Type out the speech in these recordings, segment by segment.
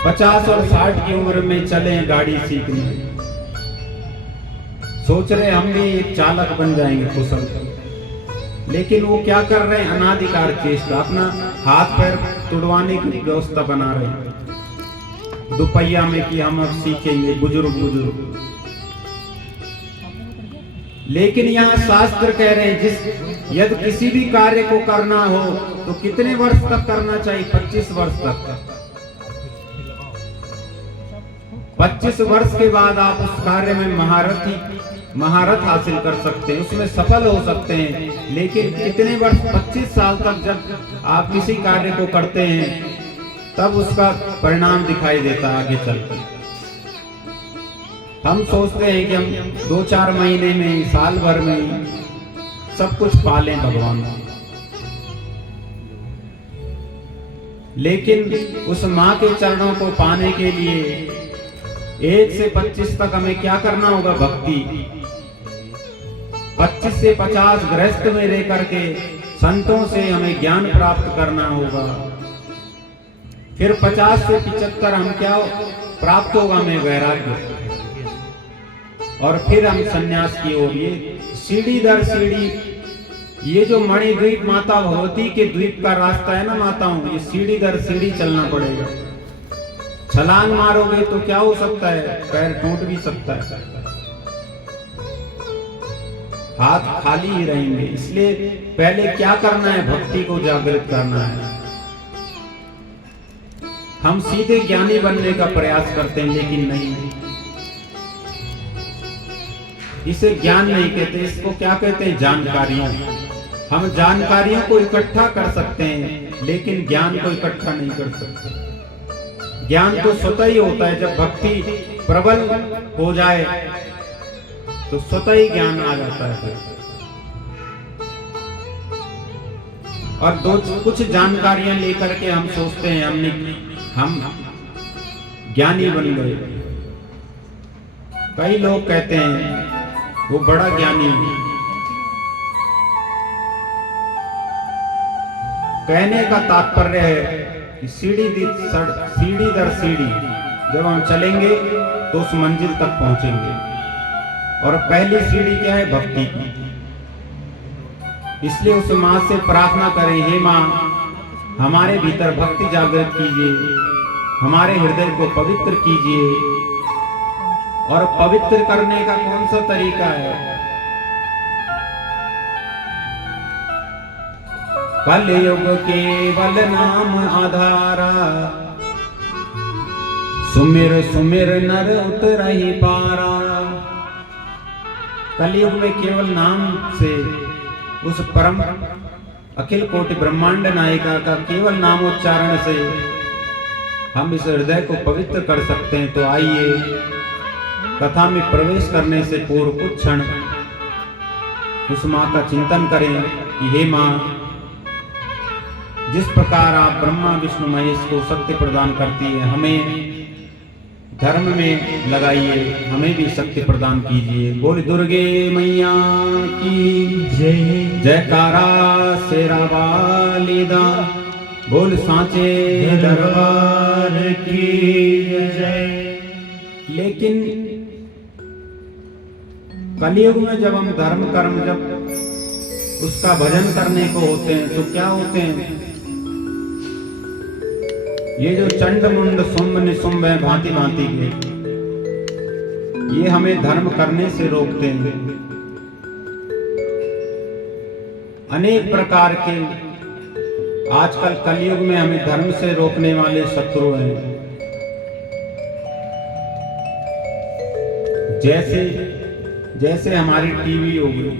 50 और 60 की उम्र में चले गाड़ी सीखने, सोच रहे हम भी एक चालक बन जाएंगे कुशल, लेकिन वो क्या कर रहे हैं, अनाधिकार चेष्टा, अपना हाथ पैर तुड़वाने की व्यवस्था बना रहे हैं दुपहिया में कि हम अब सीखेंगे बुजुर्ग। लेकिन यहाँ शास्त्र कह रहे हैं यदि किसी भी कार्य को करना हो तो कितने वर्ष तक करना चाहिए? 25 वर्ष तक। 25 वर्ष के बाद आप उस कार्य में महारत हासिल कर सकते हैं, उसमें सफल हो सकते हैं। लेकिन कितने वर्ष? 25 साल तक जब आप किसी कार्य को करते हैं तब उसका परिणाम दिखाई देता है आगे चलकर। हम सोचते हैं कि हम 2-4 महीने में, साल भर में सब कुछ पा लें भगवान, लेकिन उस माँ के चरणों को पाने के लिए 1 से 25 तक हमें क्या करना होगा? भक्ति। 25 से 50 गृहस्थ में रह करके संतों से हमें ज्ञान प्राप्त करना होगा। फिर 50 से 75 हम क्या प्राप्त होगा? हमें वैराग्य, और फिर हम सन्यास की ओर। ये सीढ़ी दर सीढ़ी, ये जो मणिद्वीप माता भगवती के द्वीप का रास्ता है ना माताओं, ये सीढ़ी दर सीढ़ी चलना पड़ेगा। छलांग मारोगे तो क्या हो सकता है? पैर टूट भी सकता है, हाथ खाली ही रहेंगे। इसलिए पहले क्या करना है? भक्ति को जागृत करना है। हम सीधे ज्ञानी बनने का प्रयास करते हैं, लेकिन नहीं, इसे ज्ञान नहीं कहते, इसको क्या कहते हैं? जानकारियां। हम जानकारियों को इकट्ठा कर सकते हैं, लेकिन ज्ञान को इकट्ठा नहीं कर सकते। ज्ञान तो स्वतः ही होता है, जब भक्ति प्रबल हो जाए तो स्वतः ही ज्ञान आ जाता है। और कुछ जानकारियां लेकर के हम सोचते हैं हम ज्ञानी बन गए। कई लोग कहते हैं वो बड़ा ज्ञानी है। कहने का तात्पर्य है कि सीढ़ी दर सीढ़ी जब हम चलेंगे तो उस मंजिल तक पहुंचेंगे। और पहली सीढ़ी क्या है? भक्ति की। इसलिए उस माँ से प्रार्थना करें, हे माँ, हमारे भीतर भक्ति जागृत कीजिए, हमारे हृदय को पवित्र कीजिए। और पवित्र करने का कौन सा तरीका है? कलयुग केवल नाम आधारा, सुमिर सुमिर नर उतरहि पारा। कलयुग में केवल नाम से, उस परम अखिल कोटि ब्रह्मांड नायिका का केवल नामोच्चारण से हम इस हृदय को पवित्र कर सकते हैं। तो आइए कथा में प्रवेश करने से पूर्व कुछ क्षण उस माँ का चिंतन करें कि हे माँ, जिस प्रकार आप ब्रह्मा विष्णु महेश को शक्ति प्रदान करती है, हमें धर्म में लगाइए, हमें भी शक्ति प्रदान कीजिए। बोल दुर्गे मैया की जय, जयकारा शेरा वाली दा, बोल सांचे दरबार की जय। लेकिन कलयुग में जब हम धर्म कर्म, जब उसका भजन करने को होते हैं तो क्या होते हैं? ये जो चंड मुंड शुंभ निशुंभ है भांति भांति के, ये हमें धर्म करने से रोकते हैं। अनेक प्रकार के आजकल कलयुग में हमें धर्म से रोकने वाले शत्रु हैं। जैसे हमारी टीवी हो गई,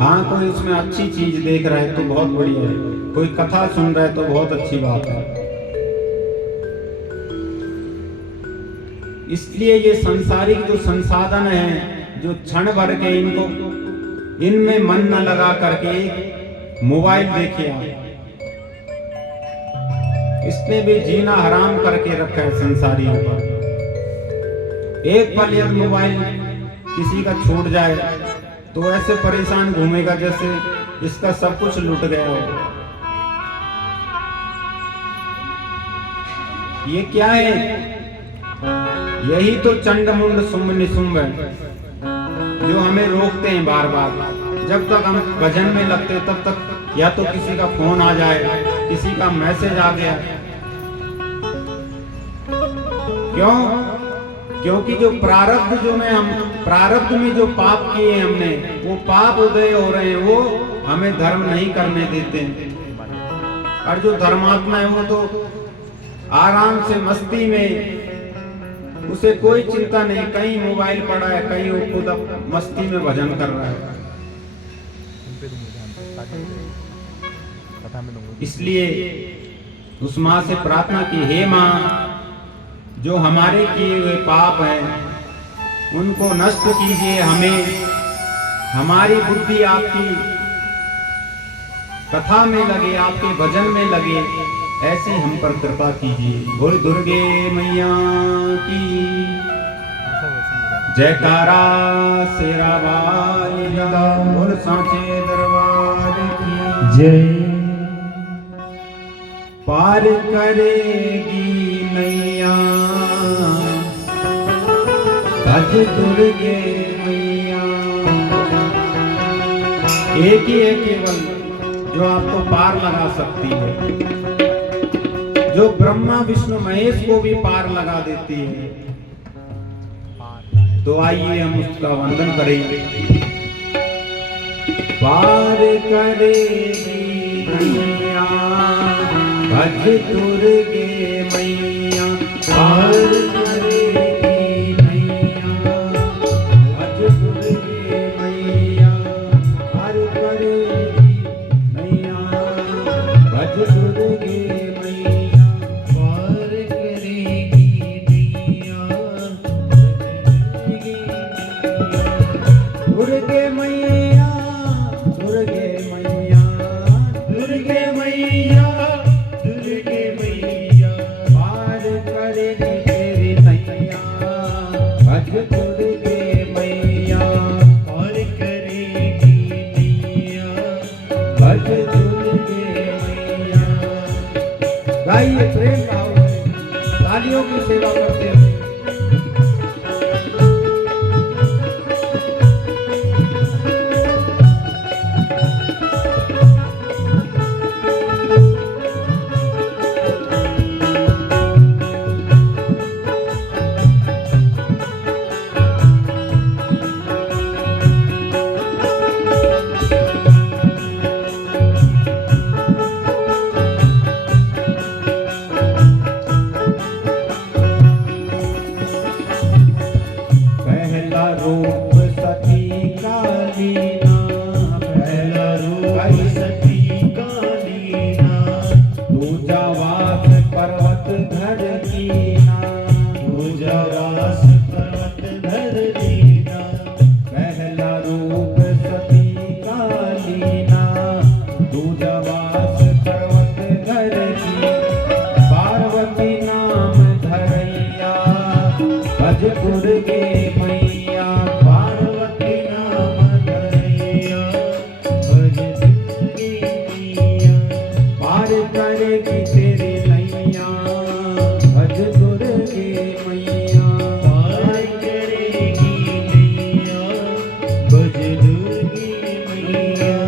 हाँ कोई उसमें अच्छी चीज देख रहा है तो बहुत बढ़िया है, कोई कथा सुन रहा है तो बहुत अच्छी बात है। इसलिए ये सांसारिक जो संसाधन है, जो क्षण भर के, इनमें मन न लगा करके मोबाइल देखिए आप, इसने भी जीना हराम करके रखा है संसारियों पर। एक पल यदि मोबाइल किसी का छूट जाए तो ऐसे परेशान घूमेगा जैसे इसका सब कुछ लूट गया हो। ये क्या है? यही तो चंड मुंड शुंभ निशुंभ है जो हमें रोकते हैं बार बार। जब तक हम भजन में लगते तब तक या तो किसी का फोन आ जाए, किसी का मैसेज आ गया। क्यों? क्योंकि जो प्रारब्ध में जो पाप किए हमने, वो पाप उदय हो रहे हैं, वो हमें धर्म नहीं करने देते। और जो धर्मात्मा है वो तो आराम से मस्ती में, उसे कोई चिंता नहीं, कहीं मोबाइल पड़ा है, कहीं वो खुद मस्ती में भजन कर रहा है। इसलिए उस माँ से प्रार्थना की, हे माँ, जो हमारे किए हुए पाप हैं उनको नष्ट कीजिए, हमें हमारी बुद्धि आपकी कथा में लगे, आपके भजन में लगे, ऐसे हम पर कृपा कीजिए। बोल दुर्गे मैया की जयकारा, शेरा वाली का, बोल सांचे दरबार की जय। पार करेगी नैया भज दुर्गे मैया। एक ही है केवल जो आपको पार लगा सकती है, जो ब्रह्मा विष्णु महेश को भी पार लगा देती है। तो आइए हम उसका वंदन करेंगे। पार करेगी मैया भज दुर्गे मैया, पार करेगी मैया भज दुर्गे मैया, पार करेगी मैया भज दुर्गे मैया, पार करेगी मैया दुर्गे मैया, दुर्गे मैया, दुर्गे मैया, दुर्गे मैया, पार करेगी तेरी नैया भज दुर्गे मैया, पार करेगी नैया भज दुर्गे मैया। गाइए प्रेम भाव से, तालियों की सेवा करते हैं। रूप सती कालीना, पहला रूप सती कालीना, दूजा वास पर्वत धर कीना, दूजा वास पर्वत धर कीना। पहला रूप सती कालीना, दूजा वास पर्वत धर की, पार्वती नाम धरैया भज दुर्गे मैया, पार्वती नाम धरैया भज दुर्गे मैया, पार करेगी तेरी नैया भज दुर्गे मैया, पार करेगी नैया भज दुर्गे मैया।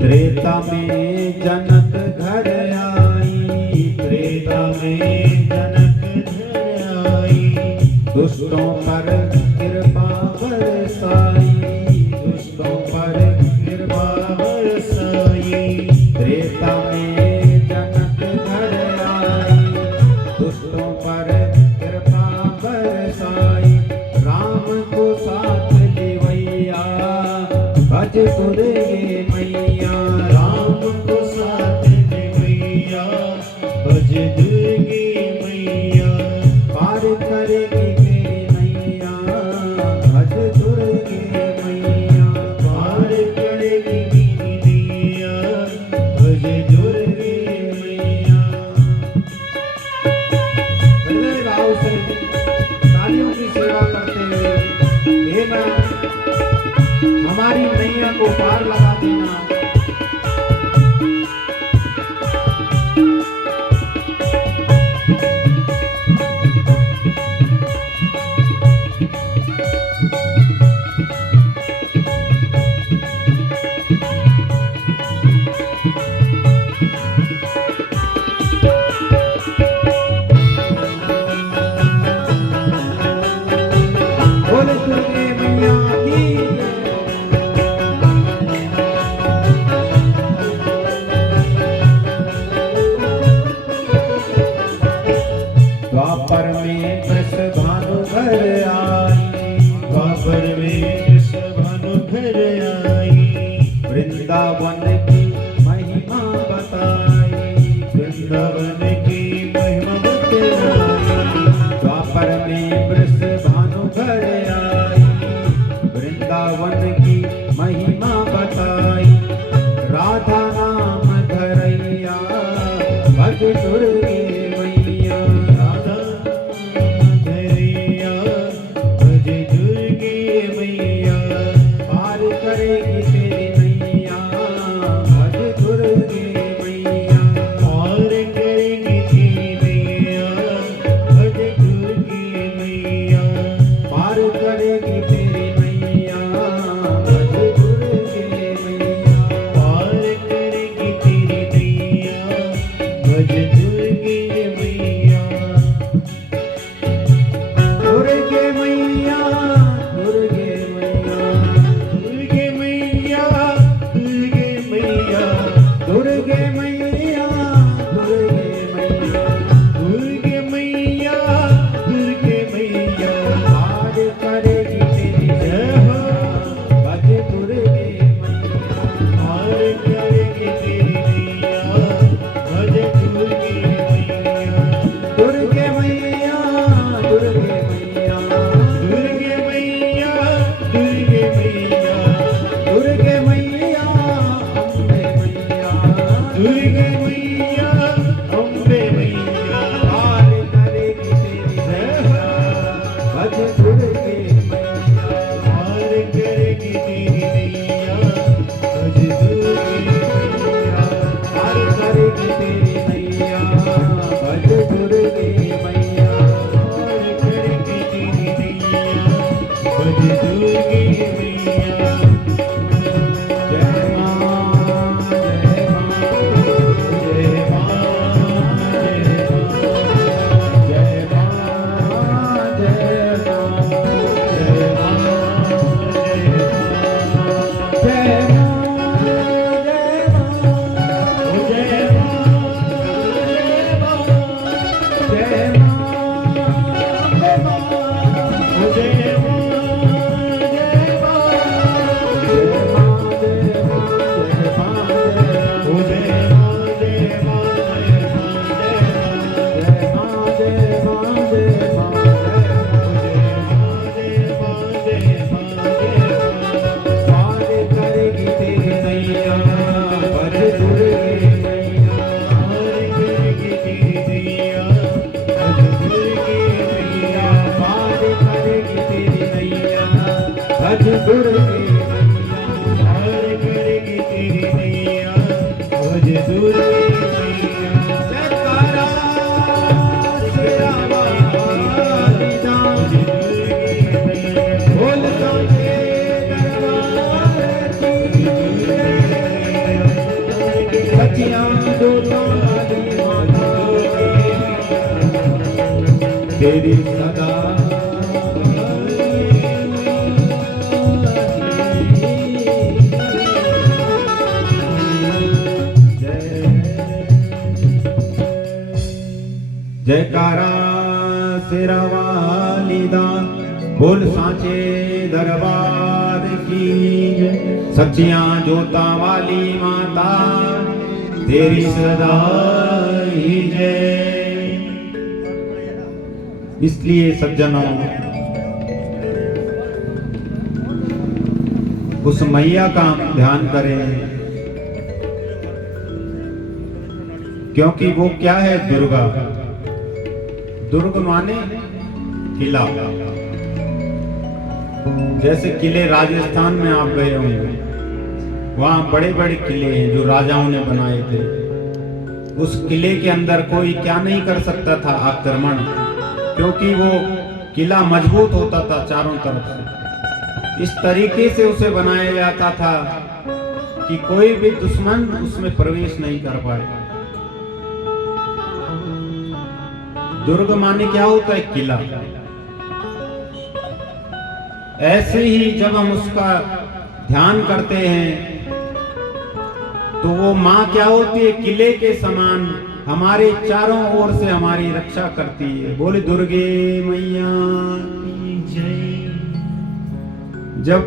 त्रेता में जनक घर आई, त्रेता में जनक घर आई, दुष्टों पर कृपा बरसाई। दुर्गे मैया, राम को साथ दे मैया, भज दुर्गे मैया, पार करेगी तेरी नैया, भज दुर्गे मैया, पार करेगी मेरी नैया, भज दुर्गे मैया। हृदय भाव से तालियों की सेवा करते हुए हे मां, हमारी नैया को पार लगा देना। बोले दुर्गे मैया की द्वापर में कृष भानु घर आई, द्वापर में कृष्ण भानु घर आई, वृंदावन की महिमा बताई, वृंदावन की महिमा बतलाई, द्वापर में वृष भानु घर आई, वृंदावन की महिमा बताई, राधा नाम धरैया, भज दुर्गे मैया, राधा धैर्या, भज दुर्गे मैया, पार करेगी तेरी नैया, भज दुर्गे मैया, पार करेगी तेरी नैया, भज दुर्गे मैया, पार करेगी तेरी नैया, भज दुर्गे मैया, पार करेगी तेरी नैया, भज दुर्गे मैया। दुर्गे मैया, दुर्गे मैया, दुर्गे मैया, दुर्गे मैया, दुर्गे मैया, दुर्गे मैया, दुर्गे मैया, दुर्गे मैया, पार करेगी तेरी नैया, भज दुर्गे मैया, पार करेगी तेरी नैया, भज दुर्गे मैया। दुर्गे मैया, दुर्गे मैया, दुर्गे मैया, दुर्गे मैया, दुर्गे मैया, अम्बे मैया, दुर्गे मैया, अम्बे मैया, पार करेगी तेरी नैया, भज दुर्गे मैया, पार करेगी तेरी नैया, भज दुर्गे मैया, पार करेगी तेरी नैया, भज दुर्गे मैया, पार करेगी तेरी नैया, भज दुर्गे मैया। जय मां, जय मां, जय मां, जय मां, जय मां, जय मां, जय मां, जय जय मां। मां, जय मां, जय मां, जय मां, जय मां, जय मां, जय मां, जय भज दुर्गे पार करेगी तेरी नैया, भज दुर्गे मैया। जयकारा तेरा वाली दान, भज दुर्गे मैया, बोल सांचे दरबार की, सचियां दोनों वाली माता तेरी सदा जयकारा सिरा वाली दा, बोल सांचे दरबार की, सचिया जोता वाली माता तेरी सदा ही जय। इसलिए सज्जनों, उस मैया का हम ध्यान करें, क्योंकि वो क्या है? दुर्गा। दुर्ग माने किला। जैसे किले राजस्थान में आप गए होंगे, वहां बड़े बड़े किले हैं जो राजाओं ने बनाए थे। उस किले के अंदर कोई क्या नहीं कर सकता था? आक्रमण, क्योंकि वो किला मजबूत होता था चारों तरफ से। इस तरीके से उसे बनाया जाता था कि कोई भी दुश्मन उसमें प्रवेश नहीं कर पाए। दुर्ग माने क्या होता है? किला। ऐसे ही जब हम उसका ध्यान करते हैं तो वो माँ क्या होती है? किले के समान हमारे चारों ओर से हमारी रक्षा करती है। बोले दुर्गे मैया की जय। जब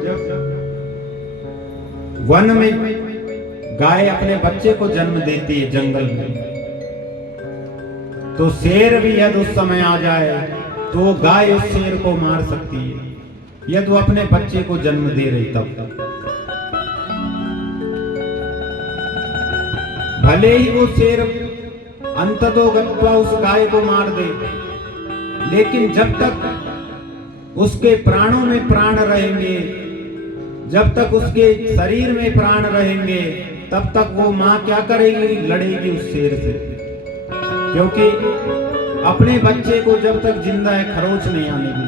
वन में गाय अपने बच्चे को जन्म देती है जंगल में, तो शेर भी यदि उस समय आ जाए तो गाय उस शेर को मार सकती है, यदि वो अपने बच्चे को जन्म दे रही तब। भले ही वो शेर अंततोगत्वा उस गाय को मार दे, लेकिन जब तक उसके प्राणों में प्राण रहेंगे, जब तक उसके शरीर में प्राण रहेंगे, तब तक वो माँ क्या करेगी? लड़ेगी उस शेर से, क्योंकि अपने बच्चे को जब तक जिंदा है खरोच नहीं आने दी।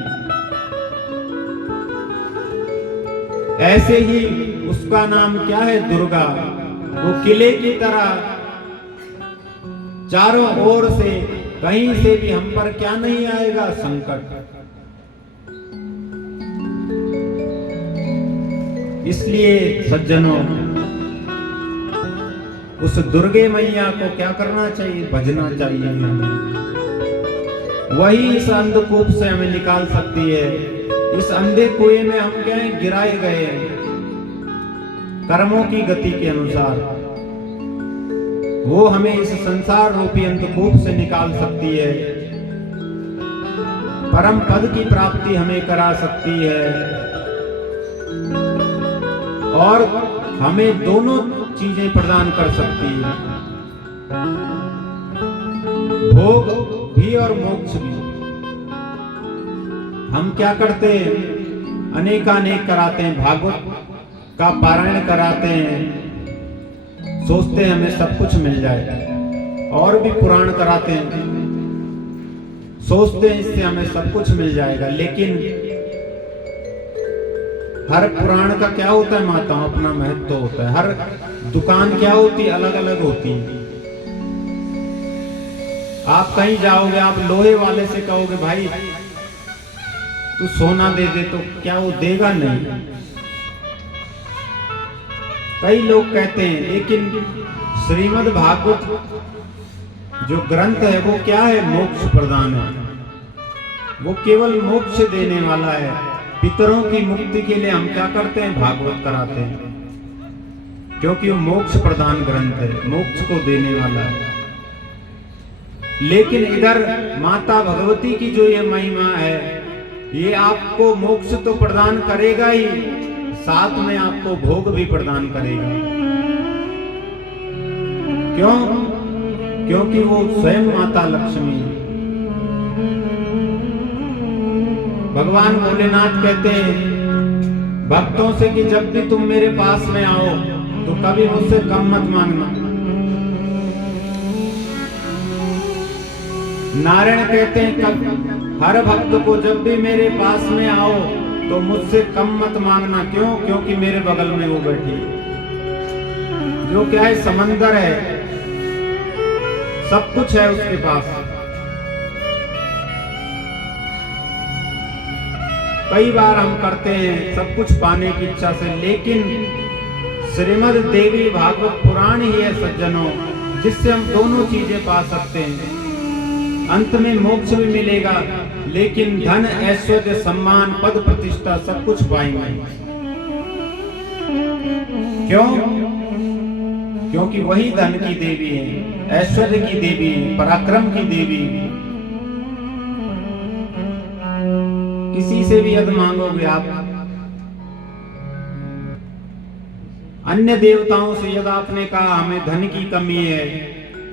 ऐसे ही उसका नाम क्या है? दुर्गा। वो किले की तरह चारों ओर से कहीं से भी हम पर क्या नहीं आएगा? संकट। इसलिए सज्जनों, उस दुर्गे मैया को क्या करना चाहिए? भजना चाहिए हमें। वही इस अंधकूप से हमें निकाल सकती है। इस अंधे कुएं में हम क्या है? गिराए गए कर्मों की गति के अनुसार। वो हमें इस संसार रूपी अंधकूप से निकाल सकती है, परम पद की प्राप्ति हमें करा सकती है, और हमें दोनों चीजें प्रदान कर सकती है, भोग भी और मोक्ष भी। हम क्या करते हैं? अनेकानेक कराते हैं, भागवत का पारायण कराते हैं, सोचते हैं हमें सब कुछ मिल जाए, और भी पुराण कराते हैं, सोचते हैं इससे हमें सब कुछ मिल जाएगा। लेकिन हर पुराण का क्या होता है माताओं? अपना महत्व होता है। हर दुकान क्या होती है? अलग अलग होती है। आप कहीं जाओगे, आप लोहे वाले से कहोगे भाई तू सोना दे दे, तो क्या वो देगा? नहीं। कई लोग कहते हैं, लेकिन श्रीमद् भागवत जो ग्रंथ है वो क्या है? मोक्ष प्रदान है। वो केवल मोक्ष देने वाला है। पितरों की मुक्ति के लिए हम क्या करते हैं? भागवत कराते हैं, क्योंकि वो मोक्ष प्रदान ग्रंथ है, मोक्ष को देने वाला है। लेकिन इधर माता भगवती की जो ये महिमा है, ये आपको मोक्ष तो प्रदान करेगा ही, साथ में आपको भोग भी प्रदान करेगा। क्यों? क्योंकि वो स्वयं माता लक्ष्मी है। भगवान भोलेनाथ कहते हैं भक्तों से कि जब भी तुम मेरे पास में आओ तो कभी मुझसे कम मत मांगना। नारायण कहते हैं कब हर भक्त को जब भी मेरे पास में आओ तो मुझसे कम मत मांगना। क्यों? क्योंकि मेरे बगल में वो बैठी जो क्या है? समंदर है, सब कुछ है उसके पास। कई बार हम करते हैं सब कुछ पाने की इच्छा से, लेकिन श्रीमद् देवी भागवत पुराण ही है सज्जनों, जिससे हम दोनों चीजें पा सकते हैं। अंत में मोक्ष भी मिलेगा, लेकिन धन, ऐश्वर्य, सम्मान, पद, प्रतिष्ठा सब कुछ पाएंगे। क्यों? क्योंकि वही धन की देवी है, ऐश्वर्य की देवी है, पराक्रम की देवी है। किसी से भी यदि मांगोगे आप, अन्य देवताओं से यदि आपने कहा हमें धन की कमी है,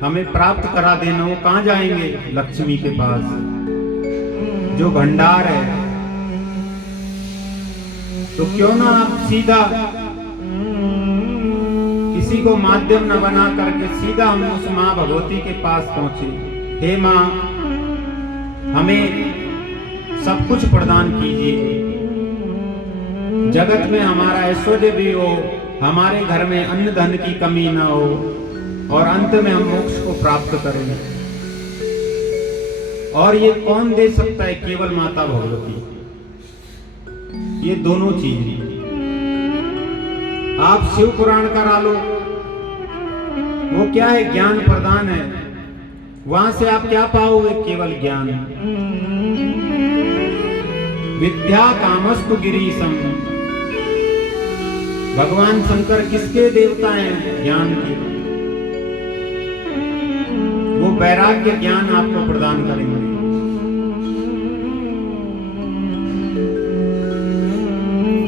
हमें प्राप्त करा देना, वो कहां जाएंगे? लक्ष्मी के पास, जो भंडार है। तो क्यों ना आप सीधा किसी को माध्यम न बना करके सीधा हम उस मां भगवती के पास पहुंचे। हे मां, हमें सब कुछ प्रदान कीजिए, जगत में हमारा ऐश्वर्य भी हो, हमारे घर में अन्न धन की कमी ना हो, और अंत में हम मोक्ष को प्राप्त करें। और ये कौन दे सकता है? केवल माता भगवती। ये दोनों चीजें आप शिव पुराण करा लो, वो क्या है? ज्ञान प्रदान है। वहां से आप क्या पाओगे? केवल ज्ञान। विद्या कामस्तु गिरीशम। भगवान शंकर किसके देवता हैं? ज्ञान के। वो वैराग्य ज्ञान आपको प्रदान करेंगे।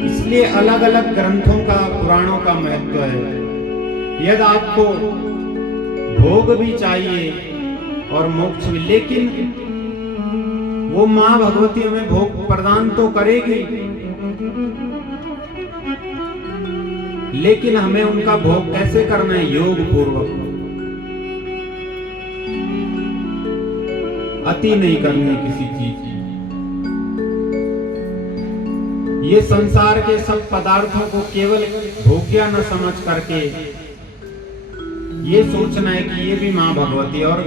इसलिए अलग अलग ग्रंथों का, पुराणों का महत्व है। यदि आपको भोग भी चाहिए और मोक्ष भी, लेकिन वो मां भगवती हमें भोग प्रदान तो करेगी, लेकिन हमें उनका भोग कैसे करना है? योग पूर्वक। अति नहीं करनी किसी चीज की। ये संसार के सब पदार्थों को केवल भोग्या न समझ करके ये सोचना है कि ये भी मां भगवती, और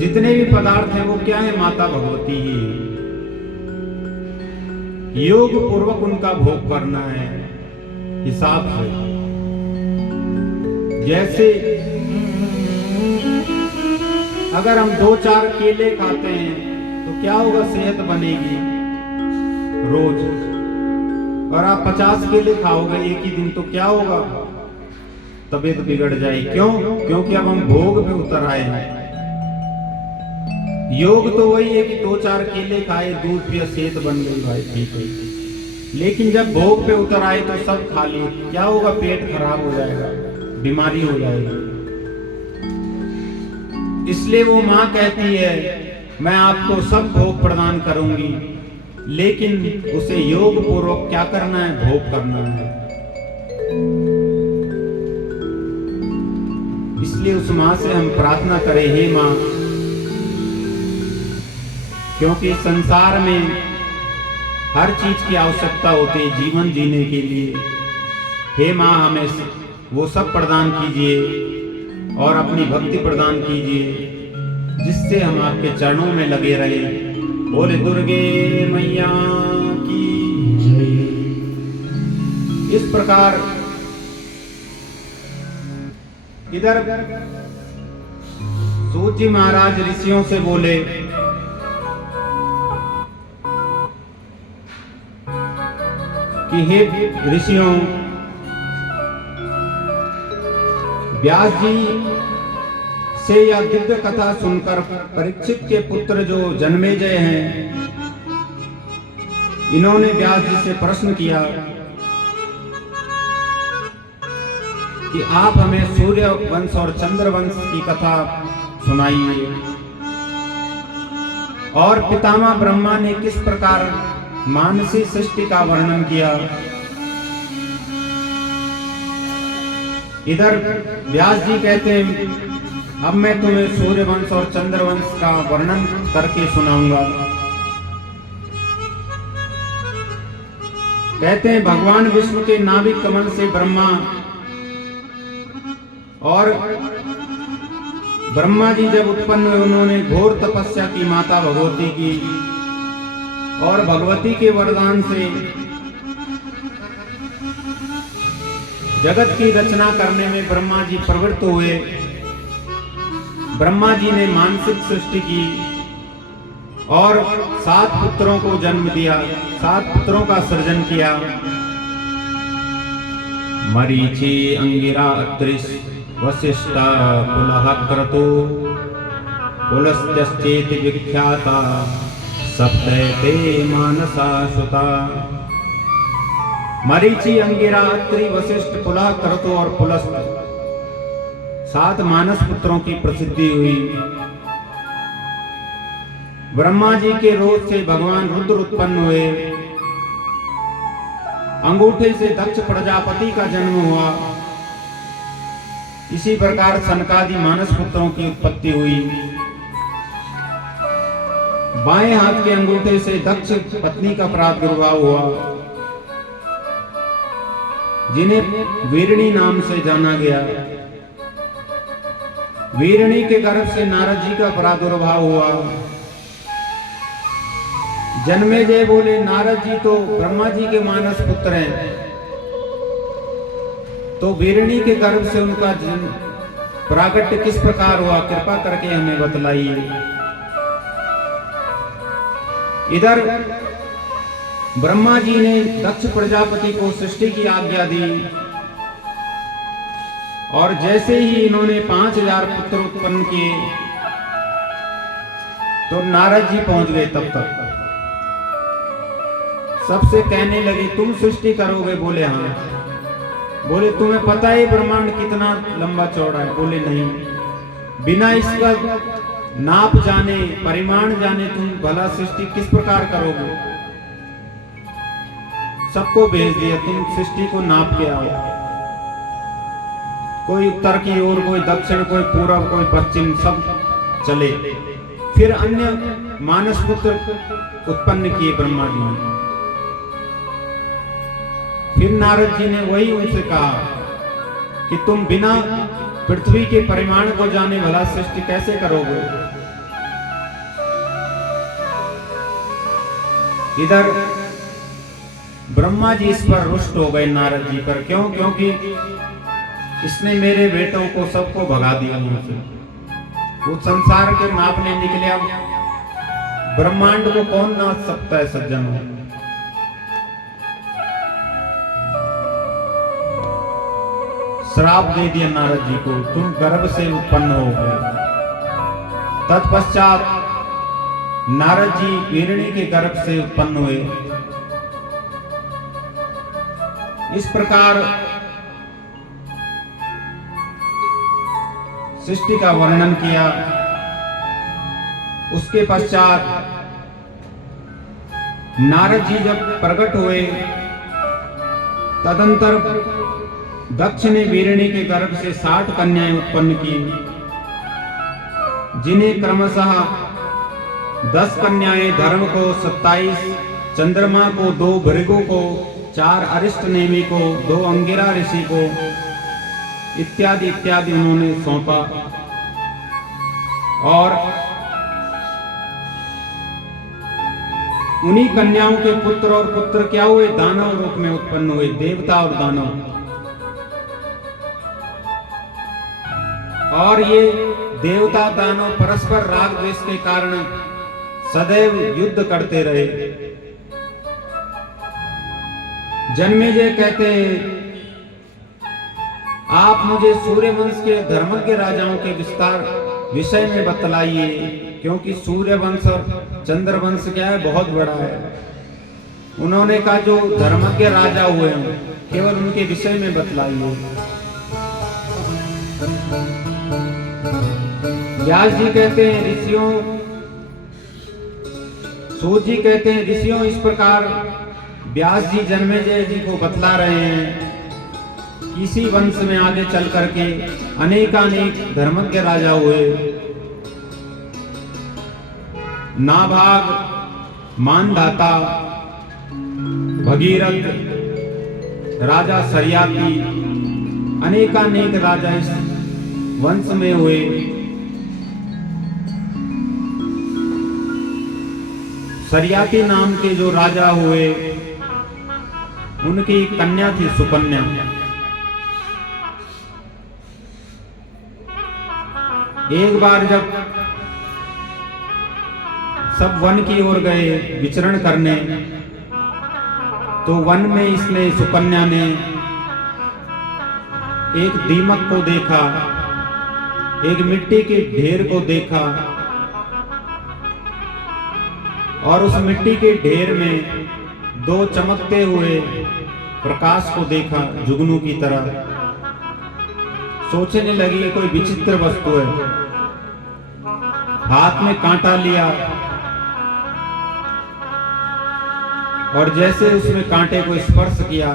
जितने भी पदार्थ हैं वो क्या है? माता भगवती ही है। योग पूर्वक उनका भोग करना है हिसाब से। जैसे अगर हम 2-4 केले खाते हैं तो क्या होगा? सेहत बनेगी रोज। और आप 50 केले खाओगे एक ही दिन तो क्या होगा? तबीयत बिगड़ जाएगी। क्यों? क्योंकि अब हम भोग पे उतर आए हैं। योग तो वही है कि 2-4 केले खाए, दूध पिया, सेहत बन गई, भाई ठीक है। लेकिन जब भोग पे उतर आए तो सब खा लिए, क्या होगा? पेट खराब हो जाएगा, बीमारी हो जाएगी। इसलिए वो मां कहती है मैं आपको सब भोग प्रदान करूंगी, लेकिन उसे योग पूर्वक क्या करना है? भोग करना है। इसलिए उस मां से हम प्रार्थना करें, हे मां, क्योंकि संसार में हर चीज की आवश्यकता होती है जीवन जीने के लिए। हे मां, हमें वो सब प्रदान कीजिए और अपनी भक्ति प्रदान कीजिए, जिससे हम आपके चरणों में लगे रहे। बोले दुर्गे मैया की जय। इस प्रकार इधर सूत जी महाराज ऋषियों से बोले कि हे ऋषियों, व्यास जी से यह दिव्य कथा सुनकर परीक्षित के पुत्र जो जन्मेजय हैं, इन्होंने व्यास जी से प्रश्न किया कि आप हमें सूर्य वंश और चंद्र वंश की कथा सुनाइए, और पितामह ब्रह्मा ने किस प्रकार मानसी सृष्टि का वर्णन किया। इधर व्यास जी कहते हैं अब मैं तुम्हें सूर्य वंश और चंद्र वंश का वर्णन करके सुनाऊंगा। कहते हैं भगवान विष्णु के नाभिक कमल से ब्रह्मा और ब्रह्मा जी जब उत्पन्न हुए, उन्होंने घोर तपस्या की माता भगवती की, और भगवती के वरदान से जगत की रचना करने में ब्रह्मा जी प्रवृत्त हुए। ब्रह्मा जी ने मानसिक सृष्टि की और 7 पुत्रों को जन्म दिया, 7 पुत्रों का सृजन किया। मरीचि अंगिरा अत्रिस वसिष्ठा पुलह क्रतु पुलस्त्यश्चेति विख्याता सप्तैते मानसा सुता। मरीचि अंगिरा अत्रि वशिष्ठ पुलह क्रतु और पुलस्त 7 मानस पुत्रों की प्रसिद्धि हुई। ब्रह्मा जी के रोज से भगवान रुद्र उत्पन्न हुए। अंगूठे से दक्ष प्रजापति का जन्म हुआ। इसी प्रकार सनकादि मानस पुत्रों की उत्पत्ति हुई। बाएं हाथ के अंगूठे से दक्ष पत्नी का प्रादुर्भाव हुआ, जिन्हें वीरणी नाम से जाना गया। वीरणी के गर्भ से नारद जी का प्रादुर्भाव हुआ। जन्मेजय बोले, नारद जी तो ब्रह्मा जी के मानस पुत्र हैं, तो वीरणी के गर्भ से उनका प्रागट्य किस प्रकार हुआ, कृपा करके हमें बतलाइए। इधर ब्रह्मा जी ने दक्ष प्रजापति को सृष्टि की आज्ञा दी और जैसे ही इन्होंने 5000 पुत्र उत्पन्न किए तो नारद जी पहुंच गए। तब तक सबसे कहने लगे, तुम सृष्टि करोगे? बोले हाँ। बोले, तुम्हें पता है ब्रह्मांड कितना लंबा चौड़ा है? बोले नहीं। बिना इसका नाप जाने, परिमाण जाने तुम भला सृष्टि किस प्रकार करोगे? सबको भेज दिया, तुम सृष्टि को नाप के आओ। कोई उत्तर की ओर, कोई दक्षिण, कोई पूर्व, कोई पश्चिम, सब चले। फिर अन्य मानस पुत्र उत्पन्न किए ब्रह्मा जी ने। फिर नारद जी ने वही उनसे कहा कि तुम बिना पृथ्वी के परिमाण को जाने भला सृष्टि कैसे करोगे? इधर ब्रह्मा जी इस पर रुष्ट हो गए नारद जी पर। क्यों? क्योंकि इसने मेरे बेटों को सबको भगा दिया वहां से। वो संसार के नापने निकले। अब ब्रह्मांड को कौन नाप सकता है सज्जनों? श्राप दे दिया नारद जी को, तुम गर्भ से उत्पन्न हो गए। तत्पश्चात नारद जी वीरणी के गर्भ से उत्पन्न हुए। इस प्रकार सृष्टि का वर्णन किया। उसके पश्चात नारद जी जब प्रकट हुए, तदंतर दक्ष ने वीरणी के गर्भ से 60 कन्याएं उत्पन्न की, जिन्हें क्रमशः 10 कन्याएं धर्म को, 27 चंद्रमा को, 2 भृगु को, 4 अरिष्ट नेमि को, 2 अंगिरा ऋषि को इत्यादि इत्यादि उन्होंने सौंपा। और उन्हीं कन्याओं के पुत्र और पुत्र क्या हुए? दानव रूप में उत्पन्न हुए, देवता और दानव। और ये देवता दानव परस्पर राग द्वेष के कारण सदैव युद्ध करते रहे। जन्मेजय कहते हैं, आप मुझे सूर्यवंश के धर्मज्ञ राजाओं के विषय में बतलाइए, क्योंकि सूर्यवंश और चंद्रवंश क्या है, बहुत बड़ा है। उन्होंने कहा जो धर्मज्ञ राजा हुए हैं केवल उनके विषय में बतलाइए। व्यास जी कहते हैं, ऋषियों, सूत जी कहते हैं, ऋषियों इस प्रकार व्यास जी जन्मेजय जी को बतला रहे हैं। किसी वंश में आगे चल करके अनेकानेक धर्मज्ञ राजा हुए। नाभाग, मानधाता, भगीरथ, राजा सरियाती, अनेकानेक राजा इस वंश में हुए। सरियाती नाम के जो राजा हुए, उनकी कन्या थी सुकन्या। एक बार जब सब वन की ओर गए विचरण करने, तो वन में इसने सुकन्या ने एक दीमक को देखा, एक मिट्टी के ढेर को देखा और उस मिट्टी के ढेर में दो चमकते हुए प्रकाश को देखा जुगनू की तरह। सोचने लगी ये कोई विचित्र वस्तु है। हाथ में कांटा लिया और जैसे उसने कांटे को स्पर्श किया,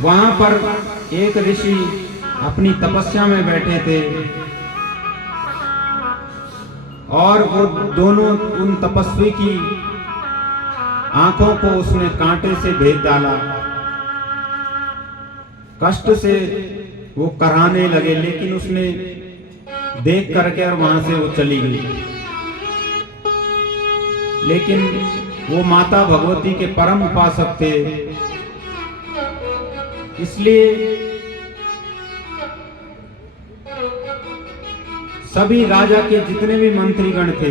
वहां पर एक ऋषि अपनी तपस्या में बैठे थे और वो दोनों उन तपस्वी की आंखों को उसने कांटे से भेद डाला। कष्ट से वो कराहने लगे, लेकिन उसने देख करके और वहां से वो चली गई। लेकिन वो माता भगवती के परम उपासक थे, इसलिए सभी राजा के जितने भी मंत्रीगण थे,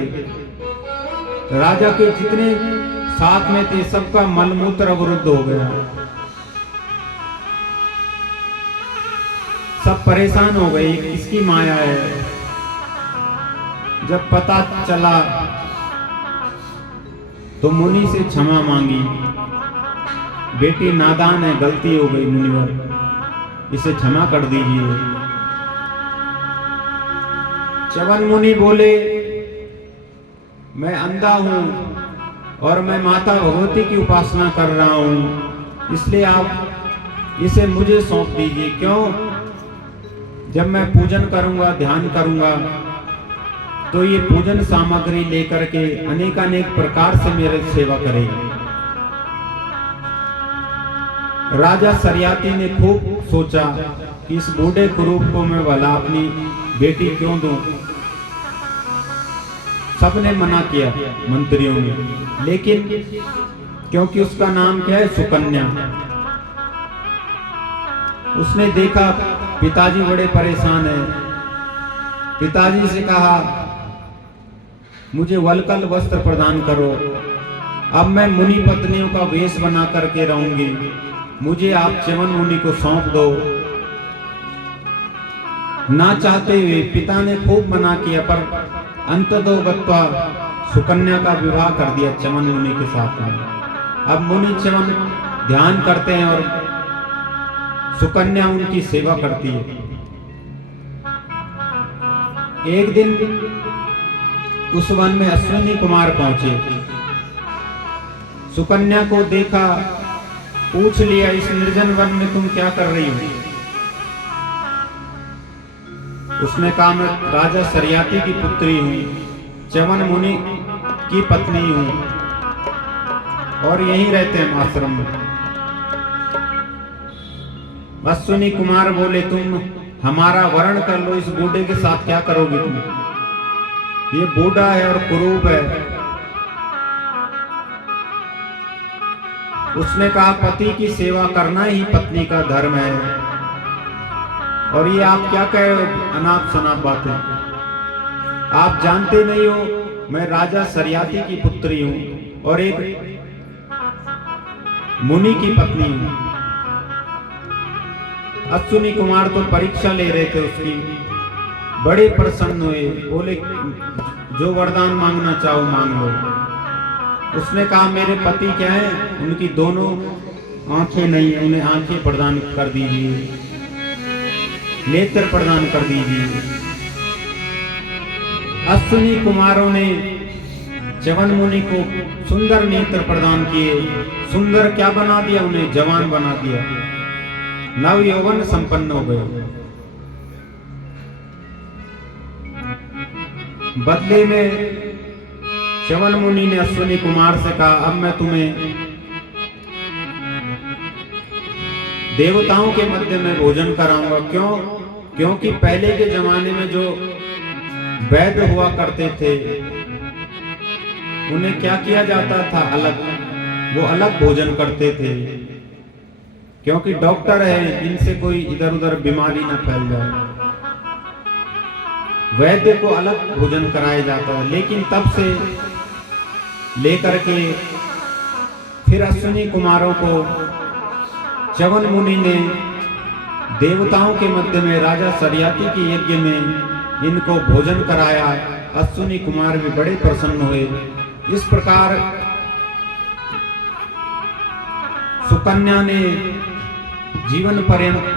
राजा के जितने साथ में थे, सबका मलमूत्र अवरुद्ध हो गया। सब परेशान हो गए, किसकी माया है। जब पता चला तो मुनि से क्षमा मांगी। बेटी नादान है, गलती हो गई मुनिवर, इसे क्षमा कर दीजिए। च्यवन मुनि बोले, मैं अंधा हूं और मैं माता भगवती की उपासना कर रहा हूं, इसलिए आप इसे मुझे सौंप दीजिए। क्यों? जब मैं पूजन करूंगा, ध्यान करूंगा, तो ये पूजन सामग्री लेकर के अनेकानेक प्रकार से मेरी सेवा करेगी। राजा सरियाती ने खूब सोचा कि इस बूढ़े कुरूप को मैं भला अपनी बेटी क्यों दूं। सबने मना किया, मंत्रियों ने, लेकिन क्योंकि उसका नाम क्या है, सुकन्या। उसने देखा पिताजी बड़े परेशान हैं, पिताजी से कहा मुझे वलकल वस्त्र प्रदान करो, अब मैं मुनि पत्नियों का वेश बना करके रहूंगी, मुझे आप च्यवन मुनि को सौंप दो। ना चाहते हुए पिता ने खूब मना किया, पर अंततः गत्वा सुकन्या का विवाह कर दिया च्यवन मुनि के साथ में। अब मुनि च्यवन ध्यान करते हैं और सुकन्या उनकी सेवा करती है। एक दिन उस वन में अश्विनी कुमार पहुंचे, सुकन्या को देखा, पूछ लिया, इस निर्जन वन में तुम क्या कर रही हो? उसने कहा, मैं राजा सरियाती की पुत्री हूं, च्यवन मुनि की पत्नी हूं और यहीं रहते हैं आश्रम में। अश्विनी कुमार बोले, तुम हमारा वर्ण कर लो, इस बूढ़े के साथ क्या करोगे तुम? ये बूढ़ा है और कुरूप है। उसने कहा, पति की सेवा करना ही पत्नी का धर्म है, और ये आप क्या कह रहे हो, अनाप शनाप बातें। आप जानते नहीं हो मैं राजा सरियाती की पुत्री हूं और एक मुनि की पत्नी हूं। अश्विनी कुमार तो परीक्षा ले रहे थे उसकी, बड़े प्रसन्न हुए, बोले जो वरदान मांगना चाहो मांग लो। उसने कहा, मेरे पति क्या है, उनकी दोनों आंखें नहीं है, उन्हें आंखें प्रदान कर दीजिए, नेत्र प्रदान कर दीजिए। अश्विनी कुमारों ने च्यवन मुनि को सुंदर नेत्र प्रदान किए। सुंदर क्या बना दिया, उन्हें जवान बना दिया, नव यौवन संपन्न हो गए। बदले में च्यवन मुनि ने अश्विनी कुमार से कहा, अब मैं तुम्हें देवताओं के मध्य में भोजन कराऊंगा। क्यों? क्योंकि पहले के जमाने में जो वैद्य हुआ करते थे, उन्हें क्या किया जाता था, अलग, वो अलग भोजन करते थे, क्योंकि डॉक्टर है, इनसे कोई इधर उधर बीमारी ना फैल जाए। वैद्य को अलग भोजन कराया जाता है। लेकिन तब से लेकर के फिर अश्विनी कुमारों को च्यवन मुनि ने देवताओं के मध्य में राजा सरियाती के यज्ञ में इनको भोजन कराया। अश्विनी कुमार भी बड़े प्रसन्न हुए। इस प्रकार सुकन्या ने जीवन पर्यंत